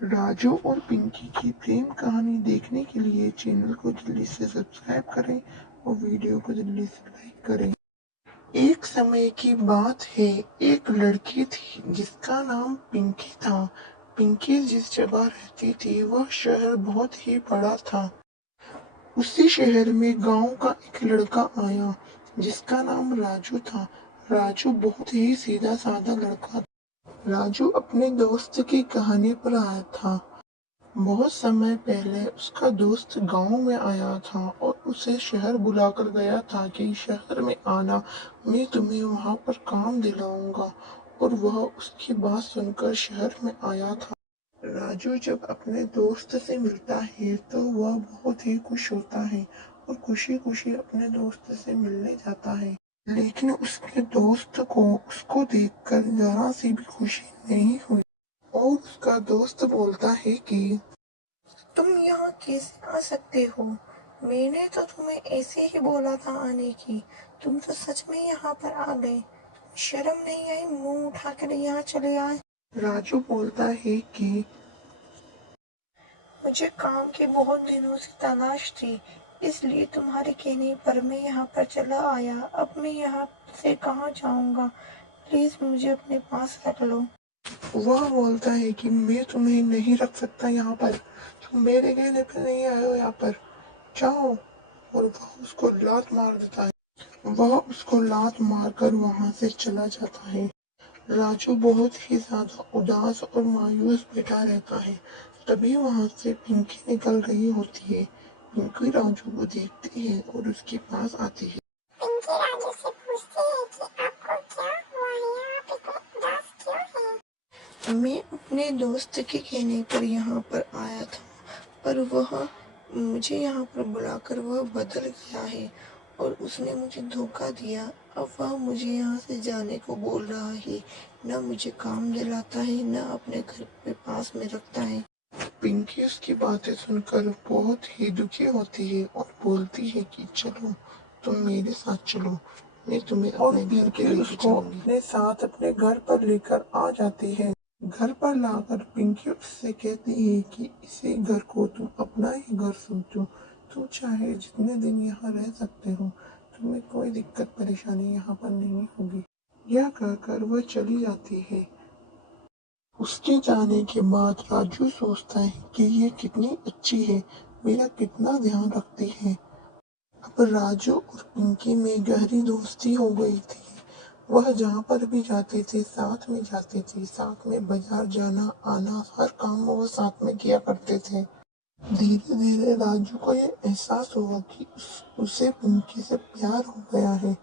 राजू और पिंकी की प्रेम कहानी देखने के लिए चैनल को जल्दी से सब्सक्राइब करें और वीडियो को जल्दी से लाइक करें। एक समय की बात है, एक लड़की थी जिसका नाम पिंकी था। पिंकी जिस जगह रहती थी वह शहर बहुत ही बड़ा था। उसी शहर में गांव का एक लड़का आया जिसका नाम राजू था। राजू बहुत ही सीधा साधा लड़का था। राजू अपने दोस्त की कहानी पर आया था। बहुत समय पहले उसका दोस्त गांव में आया था और उसे शहर बुलाकर गया था कि शहर में आना, मैं तुम्हें वहां पर काम दिलाऊंगा। और वह उसकी बात सुनकर शहर में आया था। राजू जब अपने दोस्त से मिलता है तो वह बहुत ही खुश होता है और खुशी खुशी अपने दोस्त से मिलने जाता है। लेकिन उसके दोस्त को उसको देखकर जरा सी भी खुशी नहीं हुई और उसका दोस्त बोलता है कि तुम यहाँ कैसे आ सकते हो? मैंने तो तुम्हें ऐसे ही बोला था आने की। तुम तो सच में यहाँ पर आ गए। शर्म नहीं आई मुंह उठाकर यहाँ चले आए? राजू बोलता है कि मुझे काम की बहुत दिनों से तलाश थी, इसलिए तुम्हारे कहने पर मैं यहाँ पर चला आया। अब मैं यहाँ से कहाँ जाऊँगा? प्लीज मुझे अपने पास रख लो। वह बोलता है कि मैं तुम्हें नहीं रख सकता यहाँ पर। तुम मेरे कहने पर नहीं आए हो यहाँ पर, जाओ। और वह उसको लात मार देता है। वह उसको लात मारकर वहां से चला जाता है। राजू बहुत ही ज्यादा उदास और मायूस बैठा रहता है। तभी वहां से पिंकी निकल रही होती है। पिंकी राजू को देखती है और उसके पास आती है। पिंकी राजू से पूछती है कि आपको क्या हुआ है, आप इतने उदास क्यों हैं? मैं अपने दोस्त के कहने पर यहाँ पर आया था, पर वह मुझे यहाँ पर बुलाकर वह बदल गया है और उसने मुझे धोखा दिया। अब वह मुझे यहाँ से जाने को बोल रहा है। न मुझे काम दिलाता है, न अपने घर पे पास में रखता है। पिंकी उसकी बातें सुनकर बहुत ही दुखी होती है और बोलती है कि चलो, तुम मेरे साथ चलो, मैं तुम्हें अपने घर के लेके चलूंगी। अपने साथ अपने घर पर लेकर आ जाती है। घर पर लाकर पिंकी उससे कहती है कि इसी घर को तुम अपना ही घर समझो। तुम चाहे जितने दिन यहाँ रह सकते हो, तुम्हें कोई दिक्कत परेशानी यहाँ पर नहीं होगी। यह कहकर वह चली जाती है। उसके जाने के बाद राजू सोचता है कि ये कितनी अच्छी है, मेरा कितना ध्यान रखती है। अब राजू और पिंकी में गहरी दोस्ती हो गई थी। वह जहाँ पर भी जाते थे साथ में जाते थे, साथ में बाजार जाना आना, हर काम वो साथ में किया करते थे। धीरे धीरे राजू को ये एहसास हुआ कि उसे पिंकी से प्यार हो गया है।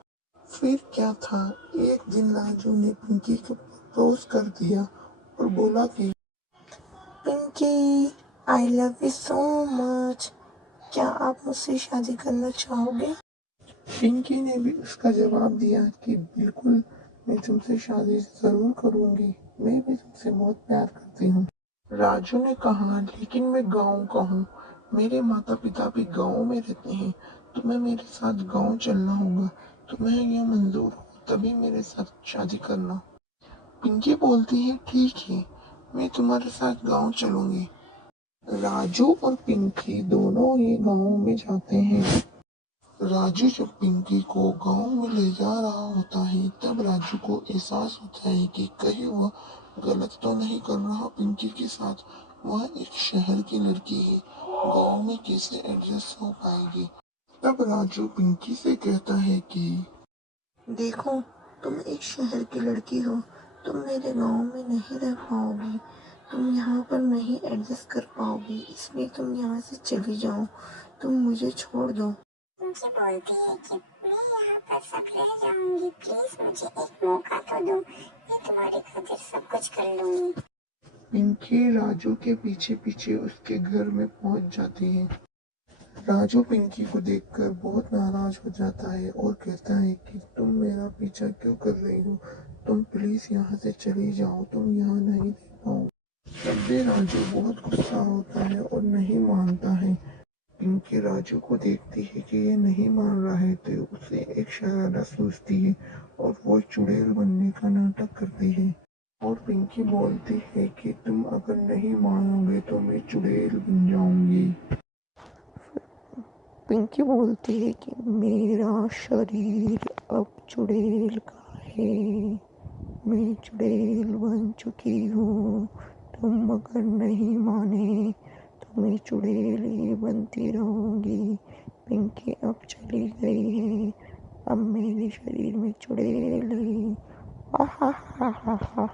फिर क्या था, एक दिन राजू ने पिंकी को प्रपोज कर दिया और बोला कि Pinky, I love you so much. क्या आप मुझसे शादी करना चाहोगे? पिंकी ने भी उसका जवाब दिया कि बिल्कुल, मैं तुमसे शादी जरूर करूंगी, मैं भी तुमसे बहुत प्यार करती हूँ। राजू ने कहा, लेकिन मैं गांव का हूँ, मेरे माता पिता भी गांव में रहते हैं, तुम्हें मेरे साथ गांव चलना होगा। तुम्हें यह मंजूर हो तभी मेरे साथ शादी करना। पिंकी बोलती है, ठीक है, मैं तुम्हारे साथ गांव चलूंगी। राजू और पिंकी दोनों ही गांव में जाते हैं। राजू जब पिंकी को गांव में ले जा रहा होता है तब राजू को एहसास होता है कि कहीं वह गलत तो नहीं कर रहा पिंकी के साथ। वह एक शहर की लड़की है, गांव में कैसे एडजस्ट हो पाएगी। तब राजू पिंकी से कहता है कि देखो, तुम एक शहर की लड़की हो, तुम मेरे गांव में नहीं रह पाओगी, तुम यहाँ पर नहीं एडजस्ट कर पाओगी, इसलिए तुम यहाँ से चली जाओ, तुम मुझे छोड़ दो। पिंकी बोलती है कि मैं यहाँ पर सब रह जाऊंगी, प्लीज मुझे एक मौका तो दो, मैं तुम्हारे खातिर सब कुछ कर लूंगी। पिंकी राजू के पीछे पीछे उसके घर में पहुंच जाती है। राजू पिंकी को देखकर बहुत नाराज हो जाता है और कहता है कि तुम मेरा पीछा क्यों कर रही हो, तुम प्लीज यहाँ से चली जाओ, तुम यहाँ नहीं रह पाओ। तब भी राजू बहुत गुस्सा होता है और नहीं मानता है। पिंकी राजू को देखती है कि ये नहीं मान रहा है तो उसे एक शरारत सूझती है और वो चुड़ैल बनने का नाटक करती है। और पिंकी बोलती है कि तुम अगर नहीं मानोगे तो मैं चुड़ैल बन जाऊंगी। पिंकी बोलती है कि मेरा शरीर अब चुड़ैल का है, मैं चुड़ैल बन चुकी हूँ। तुम अगर नहीं माने तो मैं चुड़ैल ही बनती रहूँगी। पिंकी अब चली गई है, अब मेरे शरीर में चुड़ैल है। आहा।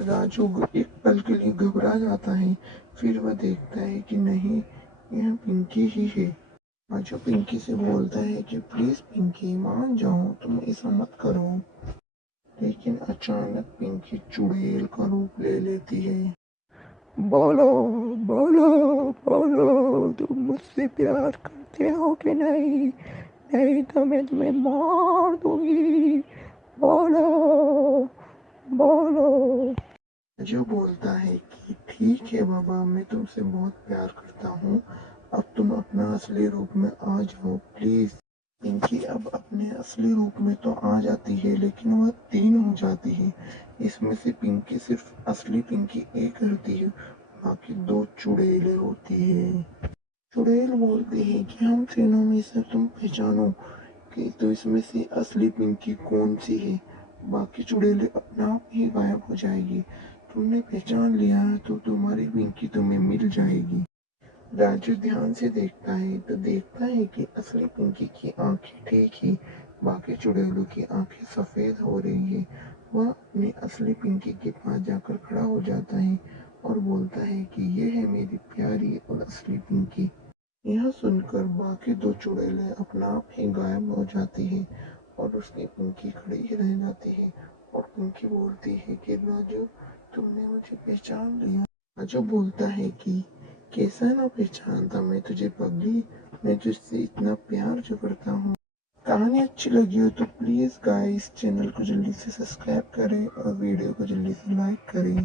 राजू एक पल के लिए घबरा जाता है, फिर वह देखता है कि नहीं, यह पिंकी ही है। राजू पिंकी से बोलता है कि प्लीज पिंकी मान जाओ, तुम ऐसा मत करो। लेकिन अचानक पिंकी चुड़ैल का रूप ले लेती है। बोलो बोलो बोलो, तुम मुझसे प्यार करते हो कि नहीं? नहीं तो मैं तुम्हें मार दूंगी। बोलो बोलो। राजू बोलता है कि ठीक है बाबा, मैं तुमसे बहुत प्यार करता हूँ, अब तुम अपना असली रूप में आ जाओ प्लीज। पिंकी अब अपने असली रूप में तो आ जाती है, लेकिन वह 3 हो जाती है। इसमें से पिंकी सिर्फ असली पिंकी एक रहती है, बाकी 2 चुड़ैलें होती है। चुड़ैल बोलती है कि हम तीनों में से तुम पहचानो कि तो इसमें से असली पिंकी कौन सी है। बाकी चुड़ैलें अपने आप ही गायब हो जाएगी। तुमने पहचान लिया है तो तुम्हारी पिंकी तुम्हें मिल जाएगी। राजू ध्यान से देखता है तो देखता है कि असली पिंकी की आंखें ठीक ही, बाकी चुड़ैलों की आंखें सफेद हो रही है। वह अपनी असली पिंकी के पास जाकर खड़ा हो जाता है और बोलता है कि यह है मेरी प्यारी और असली पिंकी। यह सुनकर बाकी 2 चुड़ैलें अपना आप ही गायब हो जाती है और उसकी पिंकी खड़ी ही रह जाती है। और पिंकी बोलती है कि राजू, तुमने मुझे पहचान लिया। राजू बोलता है कि कैसा ना पहचानता, मैं तुझे पगली, मैं तुझसे इतना प्यार जो करता हूँ। कहानी अच्छी लगी हो तो प्लीज गाइस चैनल को जल्दी से सब्सक्राइब करें और वीडियो को जल्दी से लाइक करें।